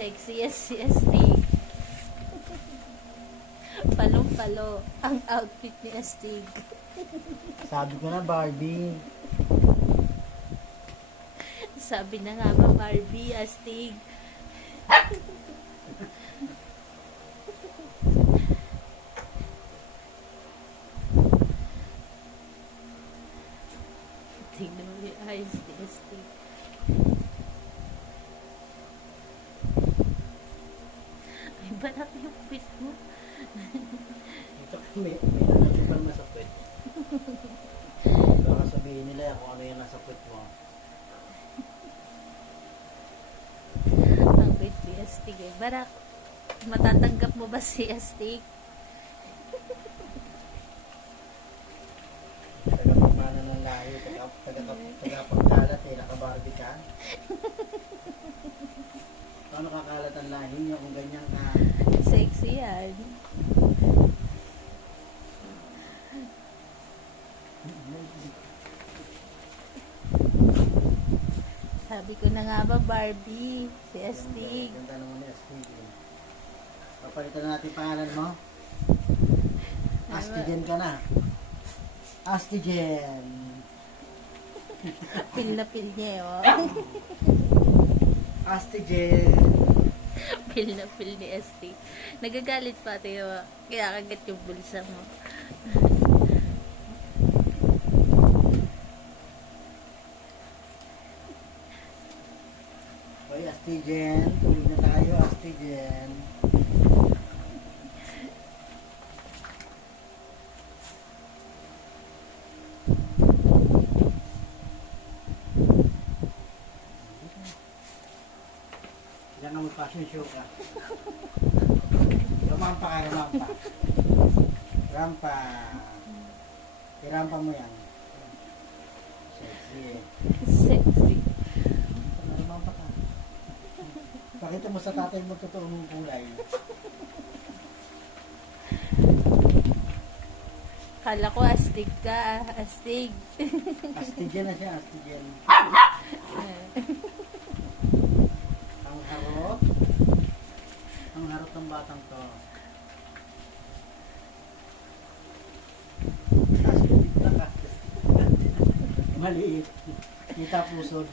Sexy as si Astig. Palong-palo ang outfit ni Astig. Sabi ko na, Barbie. Sabi na nga ba, Barbie, Astig. Tingnan mo yung eyes ni Astig. Ay, banak yung pit mo. Ito may nagpapal masakit. Baka sabihin nila kung ano yung nasa puwet mo. Ang bait ni Astig eh. Barak, matatanggap mo ba si Astig? Tagapagmana ng lahi, tagapagkalat eh, naka-Barbie ka. Paano kakalat ang lahi niyo kung ganyan ka? Sexy yan. Sabi ko na nga ba, Barbie, si Astig. Ganda naman ni Astig. Papalitan na natin pangalan mo. Astigen ka na. Astigen. Pil na pil niya eh, oh. Astigen. Pil na pil ni Astig. Nagagalit pati, oh. Kaya kagat yung bulsa mo. Hoy, Astigen. Tulog na tayo, Astigen. Ilan na mag-fashion show ka? Rampa ka, rampa. Rampa. Irampa mo yan. Sexy eh. Sexy. Rampa ka. Pakita mo sa tatay mo totoong kulay. Kala ko Astig ka, Astig. Astigen na siya, Astigen. Ang harot. Ang harot ng batang to. Astigen ka. Maliit. Kita pusod.